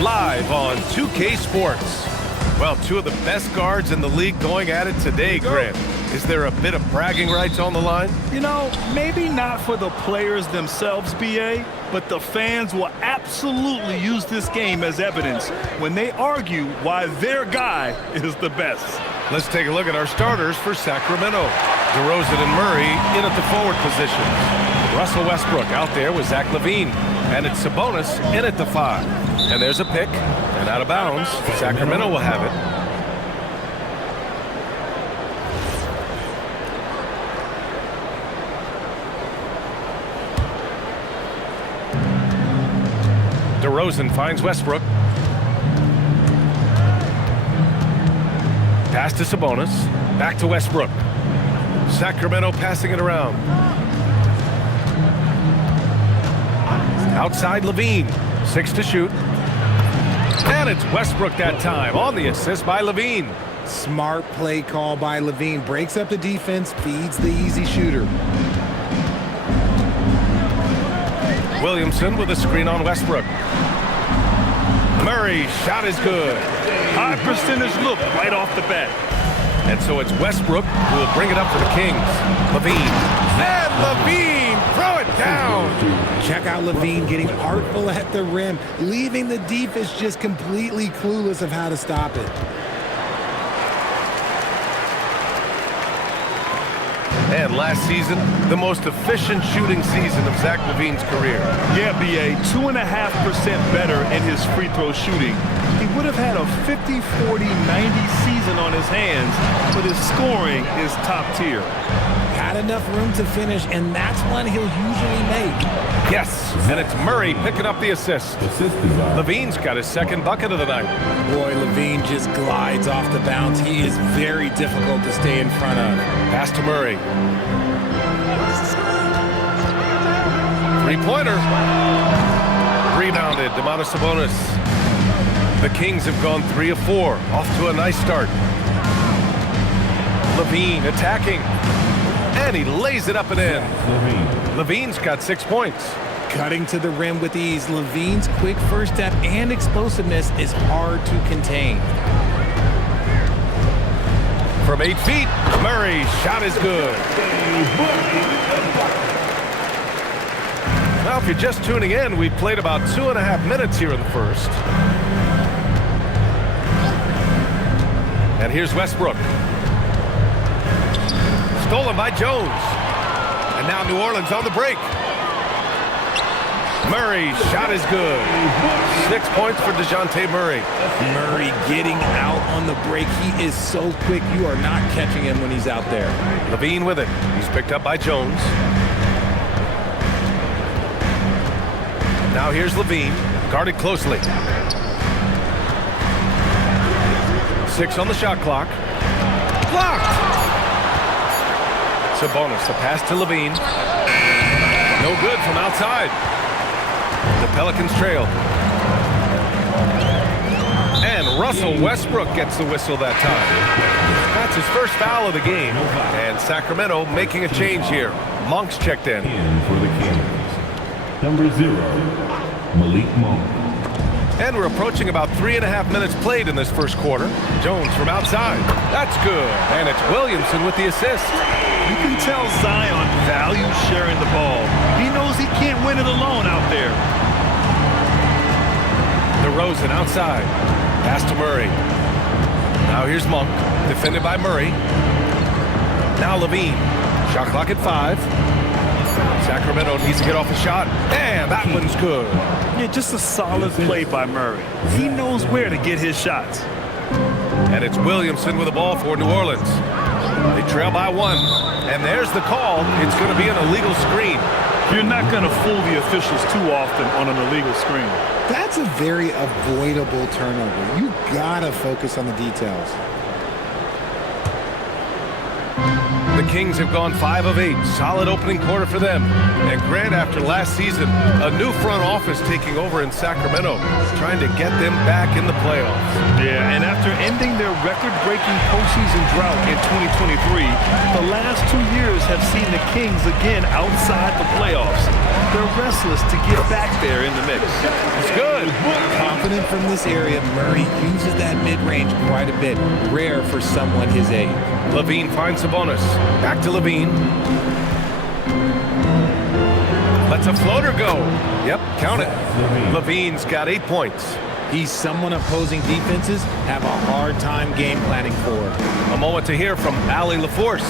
live on 2K Sports. Well, two of the best guards in the league going at it today, Grant. Is there a bit of bragging rights on the line? You know, maybe not for the players themselves, BA, but the fans will absolutely use this game as evidence when they argue why their guy is the best. Let's take a look at our starters for Sacramento. DeRozan and Murray in at the forward positions. Russell Westbrook out there with Zach LaVine. And it's Sabonis in at the 5. And there's a pick, and out of bounds. Sacramento will have it. DeRozan finds Westbrook. Pass to Sabonis. Back to Westbrook. Sacramento passing it around. Outside LaVine. 6 to shoot. And it's Westbrook that time on the assist by LaVine. Smart play call by LaVine. Breaks up the defense, feeds the easy shooter. Williamson with a screen on Westbrook. Murray, shot is good. High percentage look right off the bat. And so it's Westbrook who will bring it up for the Kings. LaVine. And LaVine, throw it down. Check out LaVine getting artful at the rim, leaving the defense just completely clueless of how to stop it. And last season, the most efficient shooting season of Zach LaVine's career. Yeah, BA, 2.5% better in his free throw shooting. He would have had a 50, 40, 90 season on his hands, but his scoring is top tier. Had enough room to finish, and that's one he'll usually make. Yes, and it's Murray picking up the assist. LaVine's got his second bucket of the night. Boy, LaVine just glides off the bounce. He is very difficult to stay in front of. Pass to Murray. Three-pointer. Rebounded, Domantas Sabonis. The Kings have gone 3 of 4, off to a nice start. LaVine attacking. And he lays it up and in. LaVine's got 6 points. Cutting to the rim with ease, LaVine's quick first step and explosiveness is hard to contain. From 8 feet, Murray's shot is good. Now, if you're just tuning in, we've played about 2.5 minutes here in the first. And here's Westbrook. Stolen by Jones. And now New Orleans on the break. Murray's shot is good. 6 points for DeJounte Murray. Murray getting out on the break. He is so quick. You are not catching him when he's out there. LaVine with it. He's picked up by Jones. Now here's LaVine. Guarded closely. 6 on the shot clock. Blocked! Sabonis, the pass to LaVine. No good from outside. The Pelicans trail. And Russell Westbrook gets the whistle that time. That's his first foul of the game. And Sacramento making a change here. Monk's checked in. For the Kings, number 0, Malik Monk. And we're approaching about 3.5 minutes played in this first quarter. Jones from outside. That's good. And it's Williamson with the assist. You can tell Zion values sharing the ball. He knows he can't win it alone out there. DeRozan outside. Pass to Murray. Now here's Monk, defended by Murray. Now LaVine. Shot clock at 5. Sacramento needs to get off a shot. And that one's good. Yeah, just a solid play by Murray. He knows where to get his shots. And it's Williamson with the ball for New Orleans. They trail by 1. And there's the call. It's going to be an illegal screen. You're not going to fool the officials too often on an illegal screen. That's a very avoidable turnover. You gotta focus on the details. The Kings have gone 5 of 8. Solid opening quarter for them. And Grant, after last season, a new front office taking over in Sacramento, trying to get them back in the playoffs. Yeah, and after ending their record-breaking postseason drought in 2023, the last 2 years have seen the Kings again outside the playoffs. They're restless to get back there in the mix. It's good. Confident from this area, Murray uses that mid-range quite a bit. Rare for someone his age. Levine finds Sabonis. Back to Levine. Lets a floater go. Yep, count it. Levine's got 8 points. He's someone opposing defenses have a hard time game planning for. A moment to hear from Allie LaForce.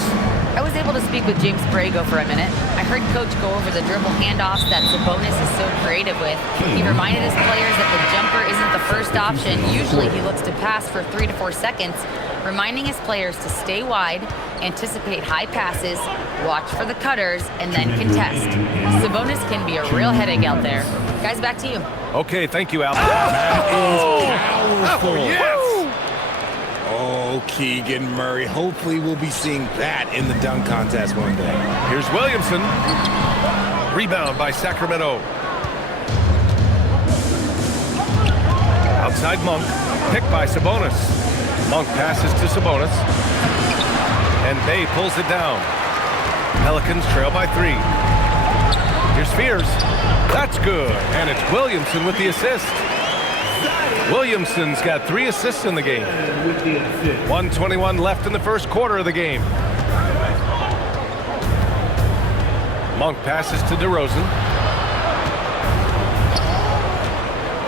I was able to speak with James Borrego for a minute. I heard Coach go over the dribble handoffs that Sabonis is so creative with. He reminded his players that the jumper isn't the first option. Usually he looks to pass for 3 to 4 seconds, reminding his players to stay wide, anticipate high passes, watch for the cutters, and then contest. Sabonis can be a real headache out there. Guys, back to you. Okay, thank you, Al. That is powerful. Yes! Oh, Keegan Murray. Hopefully we'll be seeing that in the dunk contest one day. Here's Williamson. Rebound by Sacramento. Outside Monk. Picked by Sabonis. Monk passes to Sabonis. And Bay pulls it down. Pelicans trail by 3. Here's Spears. That's good. And it's Williamson with the assist. Williamson's got 3 assists in the game. 1:21 left in the first quarter of the game. Monk passes to DeRozan.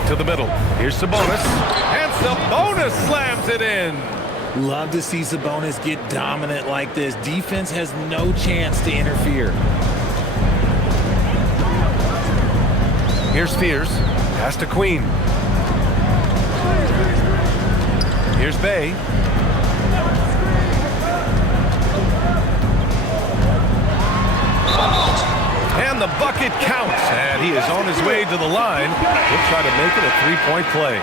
To the middle. Here's Sabonis. And Sabonis slams it in. Love to see Sabonis get dominant like this. Defense has no chance to interfere. Here's Spears. Pass to Queen. Here's Bay. And the bucket counts. And he is on his way to the line. He'll try to make it a 3-point play.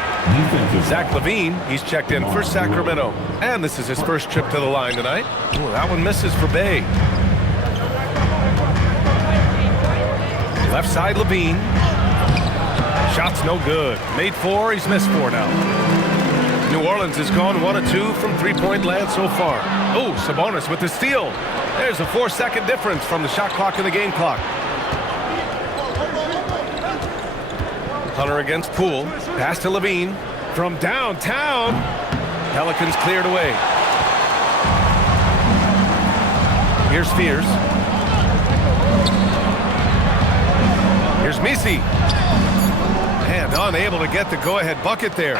Zach LaVine, he's checked in for Sacramento. And this is his first trip to the line tonight. Ooh, that one misses for Bay. Left side, LaVine. Shot's no good. Made 4, he's missed 4 now. New Orleans has gone 1 of 2 from 3-point land so far. Oh, Sabonis with the steal. There's a 4-second difference from the shot clock and the game clock. Hunter against Poole. Pass to Levine. From downtown. Pelicans cleared away. Here's Spears. Here's Misi. And unable to get the go-ahead bucket there.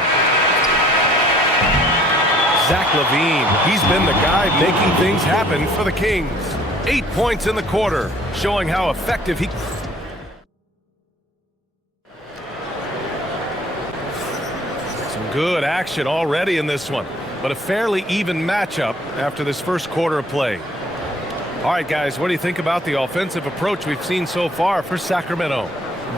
Zach LaVine, he's been the guy making things happen for the Kings. 8 points in the quarter, showing how effective he... Some good action already in this one, but a fairly even matchup after this first quarter of play. All right, guys, what do you think about the offensive approach we've seen so far for Sacramento?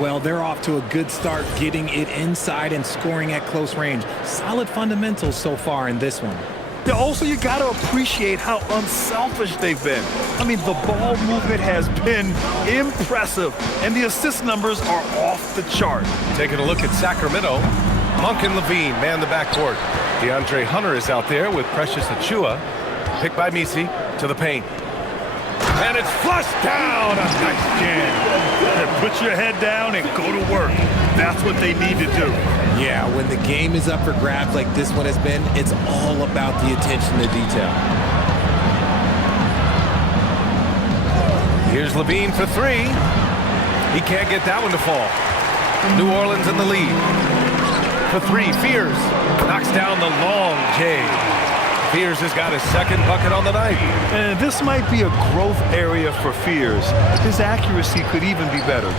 Well, they're off to a good start getting it inside and scoring at close range. Solid fundamentals so far in this one. Yeah, also, you got to appreciate how unselfish they've been. I mean, the ball movement has been impressive, and the assist numbers are off the chart. Taking a look at Sacramento, Monk and Levine man the backcourt. DeAndre Hunter is out there with Precious Achiuwa. Picked by Misi to the paint. And it's flushed down. A nice jam. Put your head down and go to work. That's what they need to do. Yeah, when the game is up for grabs like this one has been, it's all about the attention to detail. Here's Levine for 3. He can't get that one to fall. New Orleans in the lead. For 3, Fears knocks down the long J. Fears has got his second bucket on the night. And this might be a growth area for Fears. His accuracy could even be better.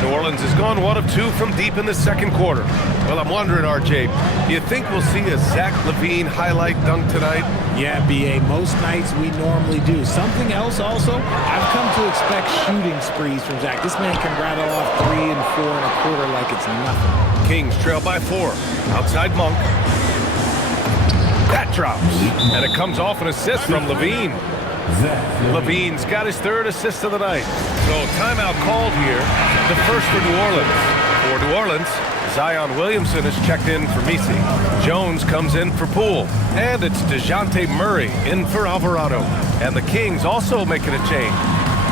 New Orleans has gone 1 of 2 from deep in the second quarter. Well, I'm wondering, RJ, do you think we'll see a Zach LaVine highlight dunk tonight? Yeah, BA, most nights we normally do. Something else also, I've come to expect shooting sprees from Zach. This man can rattle off 3 and 4 and a quarter like it's nothing. Kings trail by 4. Outside Monk. That drops. And it comes off an assist from Levine. Levine's got his 3rd assist of the night. So timeout called here. The first for New Orleans. For New Orleans, Zion Williamson is checked in for Misi. Jones comes in for Poole. And it's DeJounte Murray in for Alvarado. And the Kings also making a change.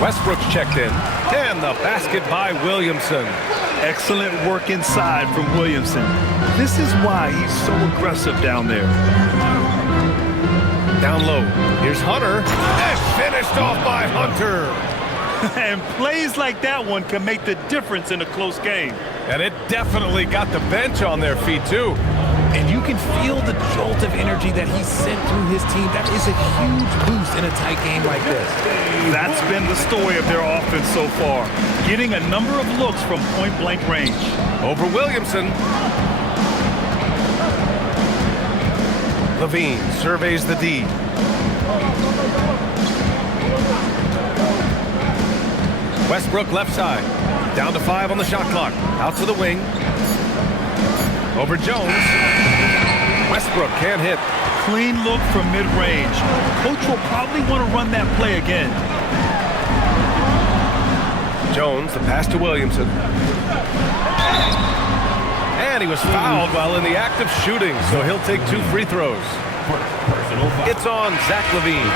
Westbrook's checked in. And the basket by Williamson. Excellent work inside from Williamson. This is why he's so aggressive down there. Down low. Here's Hunter. And finished off by Hunter. And plays like that one can make the difference in a close game. And it definitely got the bench on their feet, too. And you can feel the jolt of energy that he sent through his team. That is a huge boost in a tight game like this. That's been the story of their offense so far. Getting a number of looks from point-blank range. Over Williamson. Levine surveys the D. Westbrook left side. Down to 5 on the shot clock. Out to the wing. Over Jones. Westbrook can't hit. Clean look from mid-range. Coach will probably want to run that play again. Jones, the pass to Williamson. And he was fouled while in the act of shooting, so he'll take 2 free throws. It's on Zach LaVine.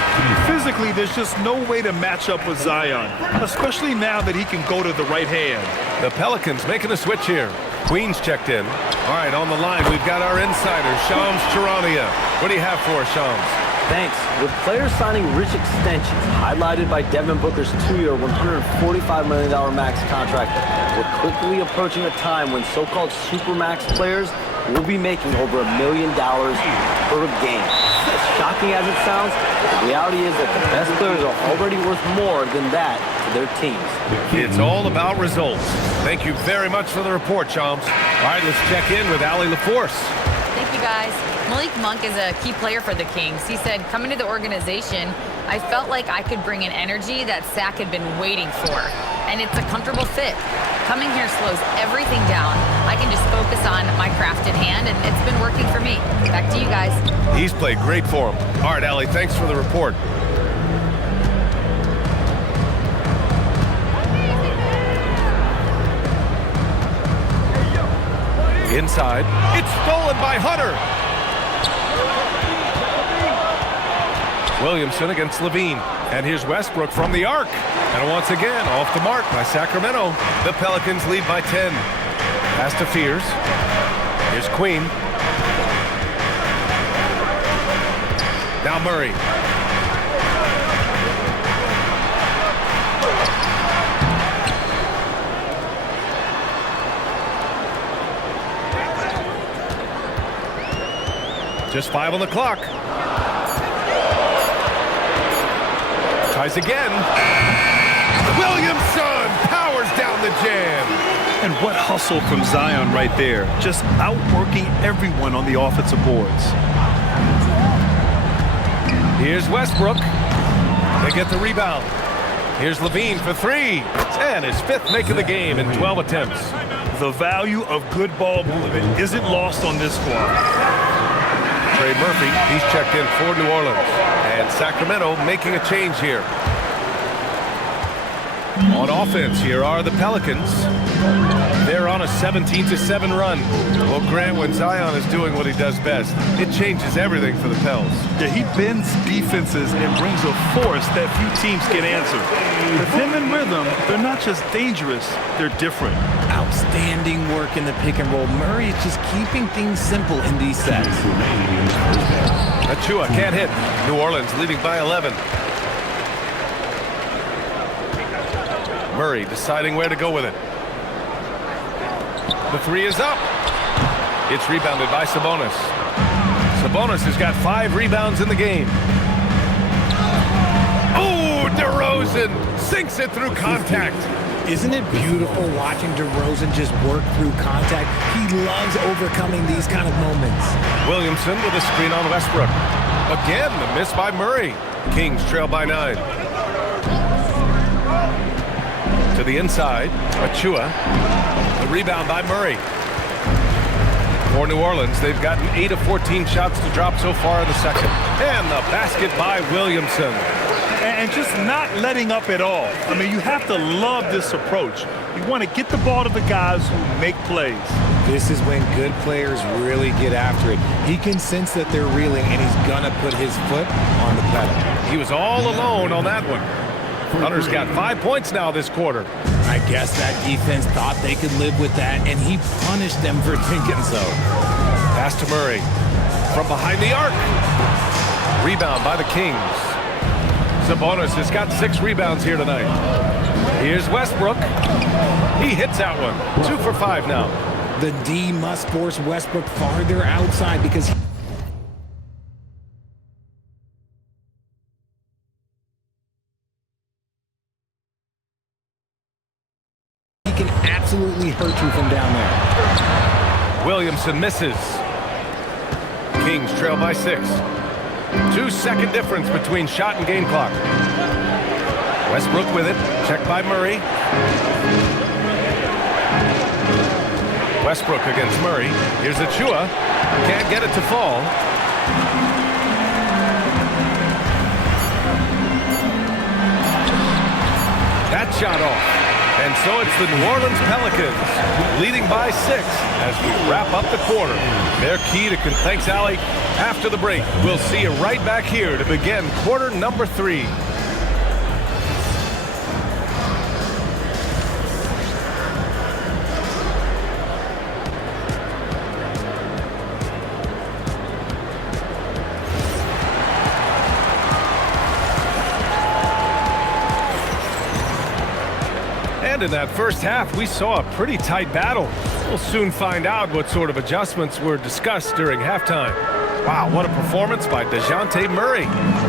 Physically, there's just no way to match up with Zion, especially now that he can go to the right hand. The Pelicans making a switch here. Queen's checked in. All right, on the line, we've got our insider, Shams Charania. What do you have for us, Shams? Thanks. With players signing rich extensions, highlighted by Devin Booker's 2-year, $145 million max contract, we're quickly approaching a time when so-called supermax players will be making over $1 million per game. As shocking as it sounds, the reality is that the best players are already worth more than that to their teams. It's all about results. Thank you very much for the report, Shams. All right, let's check in with Allie LaForce. Thank you, guys. Malik Monk is a key player for the Kings. He said, coming to the organization, I felt like I could bring an energy that Sac had been waiting for. And it's a comfortable fit. Coming here slows everything down. I can just focus on my crafted hand, and it's been working for me. Back to you guys. He's played great for him. All right, Allie, thanks for the report. Inside. It's stolen by Hunter. Williamson against Levine. And here's Westbrook from the arc. And once again, off the mark by Sacramento. The Pelicans lead by 10. Pass to Fears. Here's Queen. Now Murray. Just 5 on the clock. Tries again. Williamson powers down the jam. And what hustle from Zion right there. Just outworking everyone on the offensive boards. Here's Westbrook. They get the rebound. Here's Levine for 3. And his 5th make of the game in 12 attempts. The value of good ball movement isn't lost on this squad. Trey Murphy, he's checked in for New Orleans. And Sacramento making a change here. On offense, here are the Pelicans. They're on a 17-7 run. Well, Grant, when Zion is doing what he does best, it changes everything for the Pels. Yeah, he bends defenses and brings a force that few teams can answer. With him in rhythm, they're not just dangerous, they're different. Outstanding work in the pick and roll. Murray is just keeping things simple in these sets. Achua can't hit. New Orleans leading by 11. Murray deciding where to go with it. The 3 is up. It's rebounded by Sabonis. Sabonis has got 5 rebounds in the game. Oh, DeRozan sinks it through contact. Isn't it beautiful watching DeRozan just work through contact? He loves overcoming these kind of moments. Williamson with a screen on Westbrook. Again, the miss by Murray. Kings trail by 9. To the inside, Achua. The rebound by Murray. For New Orleans, they've gotten 8 of 14 shots to drop so far in the second. And the basket by Williamson. And just not letting up at all. I mean, you have to love this approach. You want to get the ball to the guys who make plays. This is when good players really get after it. He can sense that they're reeling, and he's going to put his foot on the pedal. He was all alone on that one. Hunter's got 5 points now this quarter. I guess that defense thought they could live with that, and he punished them for thinking so. Pass to Murray. From behind the arc. Rebound by the Kings. Sabonis has got 6 rebounds here tonight. Here's Westbrook. He hits that one. 2 for 5 now. The D must force Westbrook farther outside because he can absolutely hurt you from down there. Williamson misses. Kings trail by 6. 2-second difference between shot and game clock. Westbrook with it. Checked by Murray. Westbrook against Murray. Here's Achua. Can't get it to fall. That shot off. And so it's the New Orleans Pelicans leading by 6 as we wrap up the quarter. Their key to thanks, Allie. After the break, we'll see you right back here to begin quarter number 3. And in that first half, we saw a pretty tight battle. We'll soon find out what sort of adjustments were discussed during halftime. Wow, what a performance by DeJounte Murray.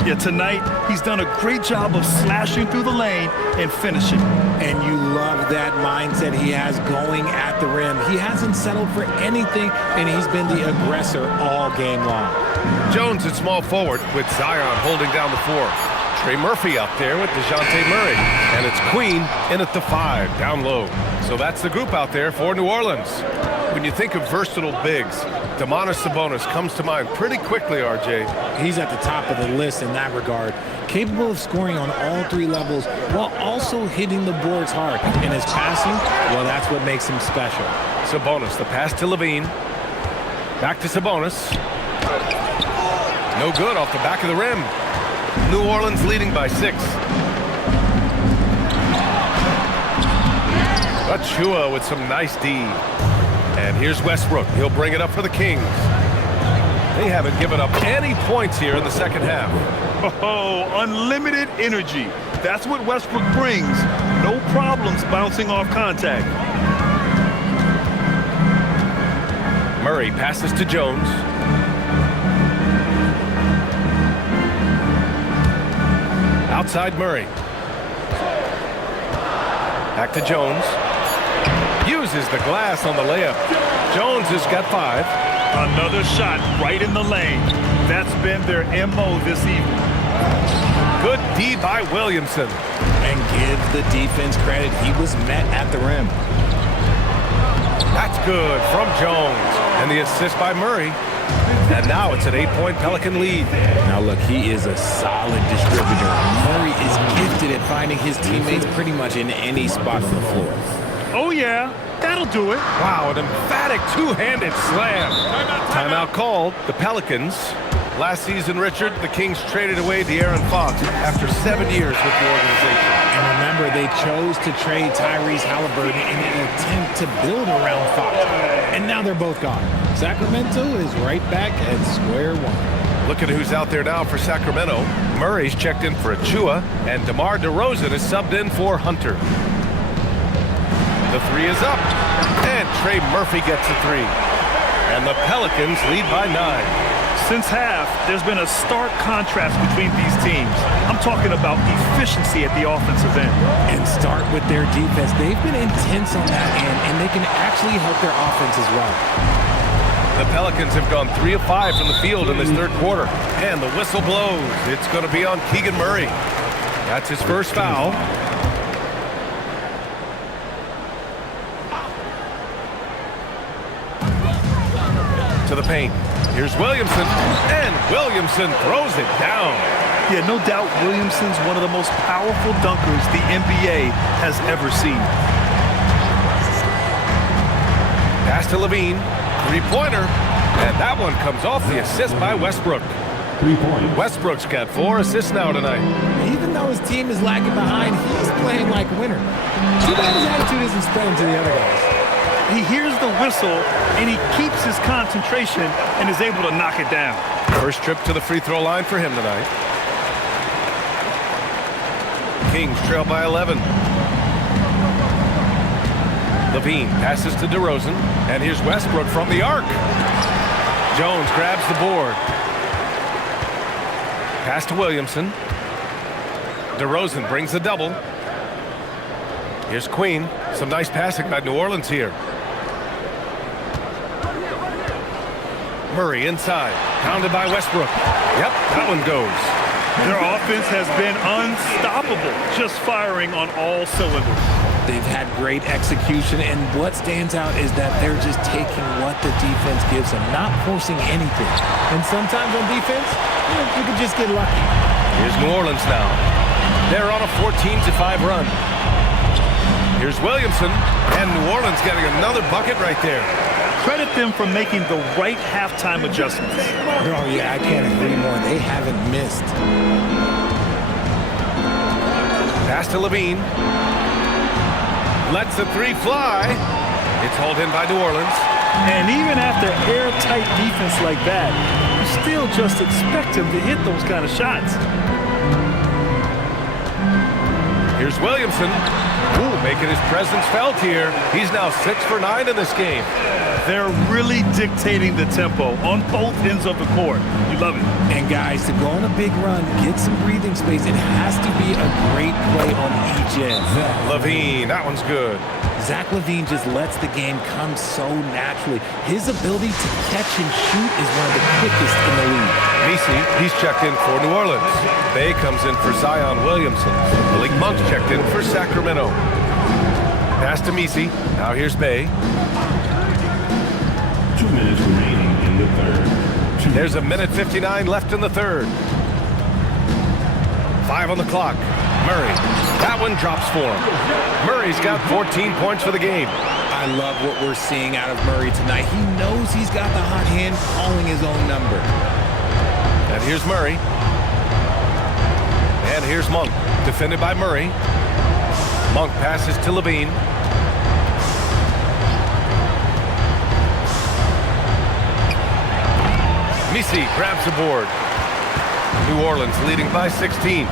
Yeah, tonight, he's done a great job of slashing through the lane and finishing. And you love that mindset he has going at the rim. He hasn't settled for anything, and he's been the aggressor all game long. Jones at small forward with Zion holding down the 4. Trey Murphy up there with DeJounte Murray. And it's Queen in at the 5, down low. So that's the group out there for New Orleans. When you think of versatile bigs, Domantas Sabonis comes to mind pretty quickly, RJ. He's at the top of the list in that regard. Capable of scoring on all 3 levels while also hitting the boards hard. And his passing, well, that's what makes him special. Sabonis, the pass to Levine. Back to Sabonis. No good off the back of the rim. New Orleans leading by 6. Achua with some nice D. And here's Westbrook. He'll bring it up for the Kings. They haven't given up any points here in the second half. Oh, unlimited energy. That's what Westbrook brings. No problems bouncing off contact. Murray passes to Jones. Outside Murray. Back to Jones. Uses the glass on the layup. Jones has got 5. Another shot right in the lane. That's been their MO this evening. Good D by Williamson. And give the defense credit. He was met at the rim. That's good from Jones. And the assist by Murray. And now it's an 8-point Pelican lead. Now look, he is a solid distributor. Murray is gifted at finding his teammates pretty much in any spot on the floor. Oh yeah, that'll do it. Wow, an emphatic 2-handed slam. Timeout called. The Pelicans. Last season, Richard, the Kings traded away De'Aaron Fox after 7 years with the organization. And remember, they chose to trade Tyrese Halliburton in an attempt to build around Fox. And now they're both gone. Sacramento is right back at square one. Look at who's out there now for Sacramento. Murray's checked in for Achua, and DeMar DeRozan is subbed in for Hunter. The 3 is up, and Trey Murphy gets a 3. And the Pelicans lead by 9. Since half, there's been a stark contrast between these teams. I'm talking about efficiency at the offensive end. And start with their defense. They've been intense on that end, and they can actually help their offense as well. The Pelicans have gone 3 of 5 from the field in this third quarter. And the whistle blows. It's going to be on Keegan Murray. That's his first foul. To the paint. Here's Williamson, and Williamson throws it down. Yeah, no doubt Williamson's one of the most powerful dunkers the NBA has ever seen. Pass to Levine, 3-pointer, and that one comes off the assist by Westbrook. 3 points. Westbrook's got 4 assists now tonight. Even though his team is lagging behind, he's playing like a winner. Too bad his attitude isn't spreading to the other guys. He hears the whistle, and he keeps his concentration and is able to knock it down. First trip to the free throw line for him tonight. Kings trail by 11. Levine passes to DeRozan, and here's Westbrook from the arc. Jones grabs the board. Pass to Williamson. DeRozan brings the double. Here's Queen. Some nice passing by New Orleans here. Murray inside, pounded by Westbrook. Yep, that one goes. Their offense has been unstoppable, just firing on all cylinders. They've had great execution, and what stands out is that they're just taking what the defense gives them, not forcing anything. And sometimes on defense, you can just get lucky. Here's New Orleans now. They're on a 14-5 run. Here's Williamson, and New Orleans getting another bucket right there. Credit them for making the right halftime adjustments. Oh, yeah, I can't agree more. They haven't missed. Pass to Levine. Lets the 3 fly. It's hauled in by New Orleans. And even after airtight defense like that, you still just expect him to hit those kind of shots. Here's Williamson. Ooh, making his presence felt here. He's now 6 for 9 in this game. They're really dictating the tempo on both ends of the court. You love it. And guys, to go on a big run, get some breathing space, it has to be a great play on each end. Levine, that one's good. Zach LaVine just lets the game come so naturally. His ability to catch and shoot is one of the quickest in the league. Messi, he's checked in for New Orleans. Bay comes in for Zion Williamson. Malik Monk's checked in for Sacramento. Pass to Messi. Now here's Bay. 2 minutes remaining in the third. There's a minute 59 left in the third. 5 on the clock. Murray. That one drops for him. Murray's got 14 points for the game. I love what we're seeing out of Murray tonight. He knows he's got the hot hand calling his own number. And here's Murray. And here's Monk. Defended by Murray. Monk passes to Levine. Messi grabs the board. New Orleans leading by 16.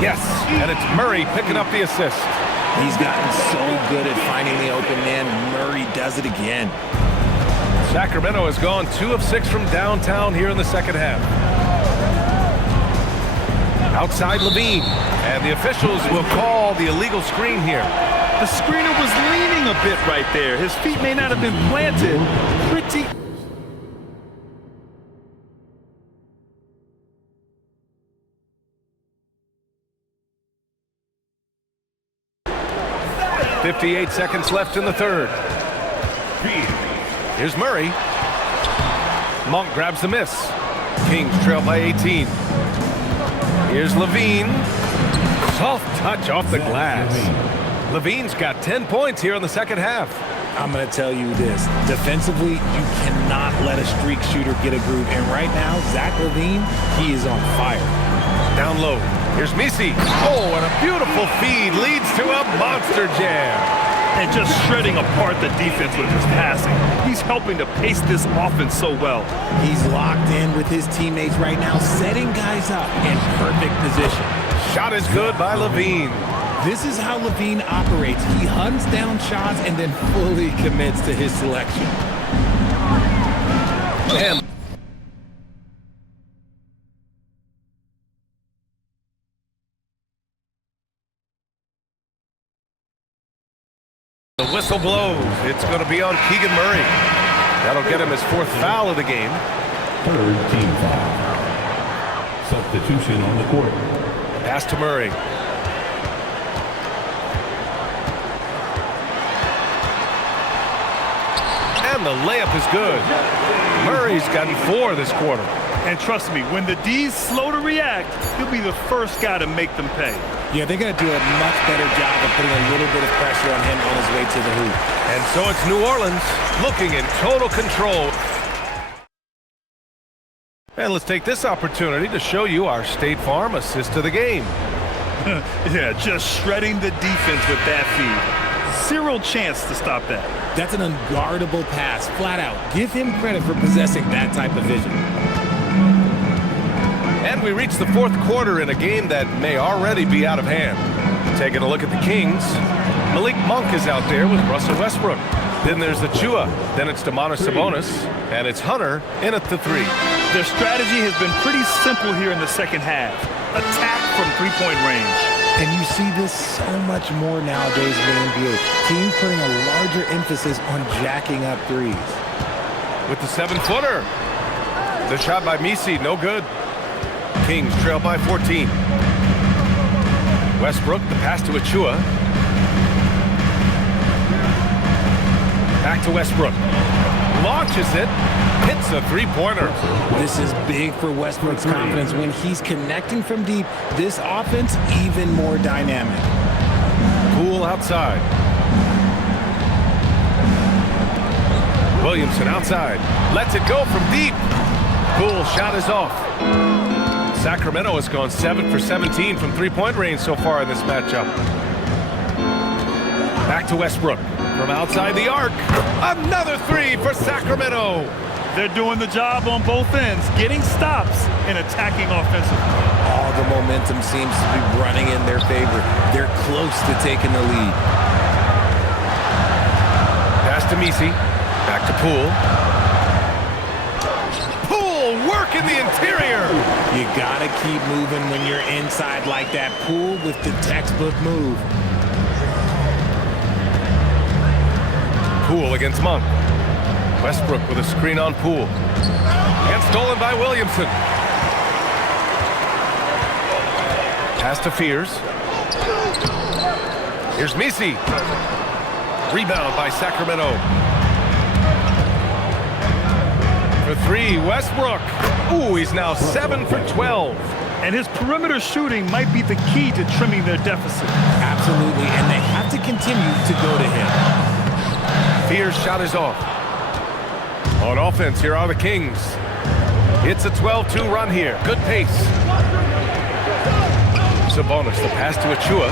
Yes, and it's Murray picking up the assist. He's gotten so good at finding the open man. Murray does it again. Sacramento has gone 2 of 6 from downtown here in the second half. Outside Levine, and the officials will call the illegal screen here. The screener was leaning a bit right there. His feet may not have been planted pretty... .58 seconds left in the third. Here's Murray. Monk grabs the miss. Kings trail by 18. Here's Levine. Soft touch off the glass. Levine's got 10 points here in the second half. I'm going to tell you this. Defensively, you cannot let a streak shooter get a groove. And right now, Zach LaVine, he is on fire. Down low. Here's Messi. Oh, and a beautiful feed leads to a monster jam. And just shredding apart the defense with his passing. He's helping to pace this offense so well. He's locked in with his teammates right now, setting guys up in perfect position. Shot is good by Levine. This is how Levine operates. He hunts down shots and then fully commits to his selection. And the whistle blows. It's going to be on Keegan Murray. That'll get him his 4th foul of the game. 3rd team foul. Substitution on the court. Pass to Murray. And the layup is good. Murray's gotten 4 this quarter. And trust me, when the D's slow to react, he'll be the first guy to make them pay. Yeah, they're going to do a much better job of putting a little bit of pressure on him on his way to the hoop. And so it's New Orleans looking in total control. And let's take this opportunity to show you our State Farm assist to the game. Yeah, just shredding the defense with that feed. Zero chance to stop that. That's an unguardable pass, flat out. Give him credit for possessing that type of vision. And we reach the fourth quarter in a game that may already be out of hand. Taking a look at the Kings, Malik Monk is out there with Russell Westbrook. Then there's Achua, then it's Domantas Sabonis, and it's Hunter in at the three. Their strategy has been pretty simple here in the second half. Attack from three-point range. And you see this so much more nowadays in the NBA. Teams putting a larger emphasis on jacking up threes. With the 7-footer. The shot by Misi, no good. Kings trail by 14. Westbrook, the pass to Achua. Back to Westbrook. Launches it. Hits a three-pointer. This is big for Westbrook's confidence. When he's connecting from deep, this offense even more dynamic. Poole outside. Williamson outside. Lets it go from deep. Poole shot is off. Sacramento has gone 7 for 17 from three-point range so far in this matchup. Back to Westbrook from outside the arc. Another three for Sacramento. They're doing the job on both ends, getting stops and attacking offensively. All the momentum seems to be running in their favor. They're close to taking the lead. Pass to Misi. Back to Poole. Poole work in the interior. You gotta keep moving when you're inside like that. Poole with the textbook move. Poole against Monk. Westbrook with a screen on Poole. And stolen by Williamson. Pass to Fears. Here's Misi. Rebound by Sacramento. For three, Westbrook. Ooh, he's now 7 for 12. And his perimeter shooting might be the key to trimming their deficit. Absolutely, and they have to continue to go to him. Fears shot is off. On offense, here are the Kings. It's a 12-2 run here. Good pace. Sabonis, the pass to Achua.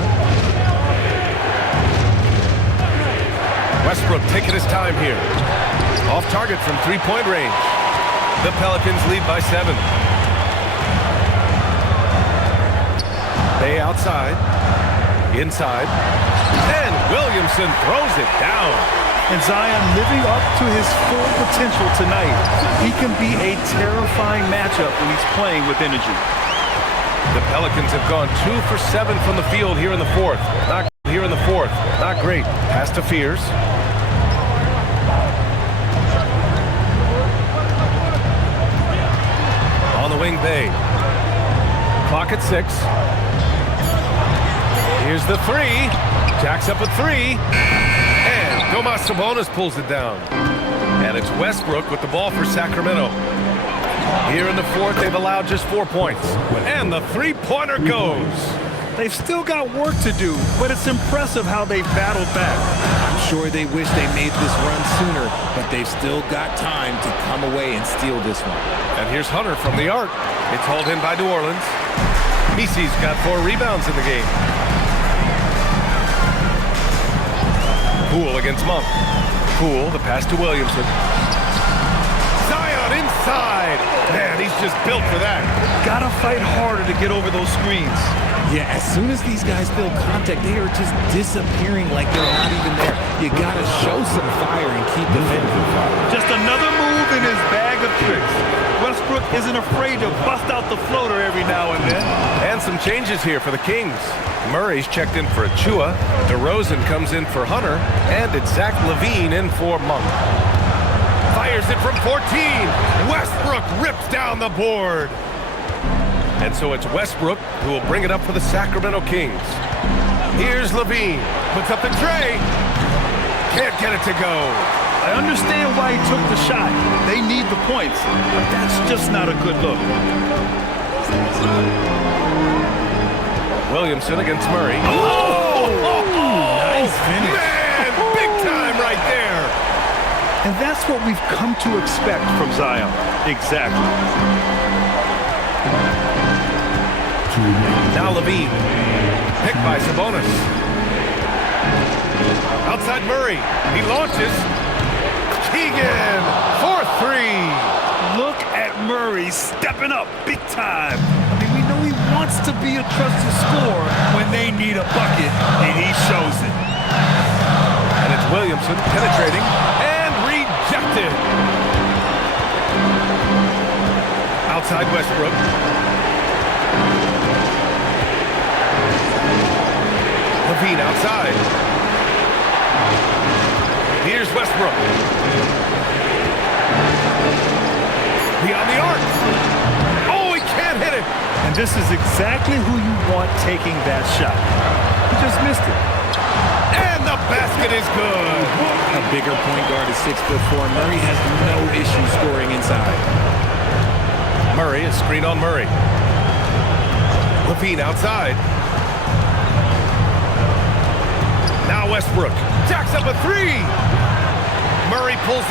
Westbrook taking his time here. Off target from three-point range. The Pelicans lead by 7. Bay outside. Inside. And Williamson throws it down. And Zion living up to his full potential tonight. He can be a terrifying matchup when he's playing with energy. The Pelicans have gone 2 for 7 from the field here in the fourth. Not great. Pass to Fears. On the wing, Bay. Clock at 6. Here's the three. Jacks up a 3. Domantas Sabonis pulls it down. And it's Westbrook with the ball for Sacramento. Here in the fourth, they've allowed just 4 points. And the three-pointer goes. They've still got work to do, but it's impressive how they've battled back. I'm sure they wish they made this run sooner, but they've still got time to come away and steal this one. And here's Hunter from the arc. It's hauled in by New Orleans. Misi's got 4 rebounds in the game. Poole against Monk. Poole, the pass to Williamson. Zion inside. Man, he's just built for that. Gotta fight harder to get over those screens. Yeah, as soon as these guys feel contact, they are just disappearing like they're not even there. You gotta show some fire and keep defending. Just another move in his bag of tricks. Westbrook isn't afraid to bust out the floater every now and then. And some changes here for the Kings. Murray's checked in for Achua. DeRozan comes in for Hunter. And it's Zach LaVine in for Monk. Fires it from 14. Westbrook rips down the board. And so it's Westbrook who will bring it up for the Sacramento Kings. Here's LaVine. Puts up the tray. Can't get it to go. I understand why he took the shot. They need the points, but that's just not a good look. Williamson against Murray. Nice finish. Man, big time right there. And that's what we've come to expect from Zion. Exactly. Now Levine. Picked by Sabonis. Outside Murray. He launches. Keegan for three. Look at Murray stepping up big time. I mean, we know he wants to be a trusted scorer when they need a bucket, and he shows it. And it's Williamson penetrating and rejected. Outside Westbrook. Levine outside. Here's Westbrook. Beyond the arc. Oh, he can't hit it. And this is exactly who you want taking that shot. He just missed it. And the basket is good. A bigger point guard is 6'4". Murray has no issue scoring inside. Murray is screen on Murray. Levine outside. Now Westbrook jacks up a three. Murray pulls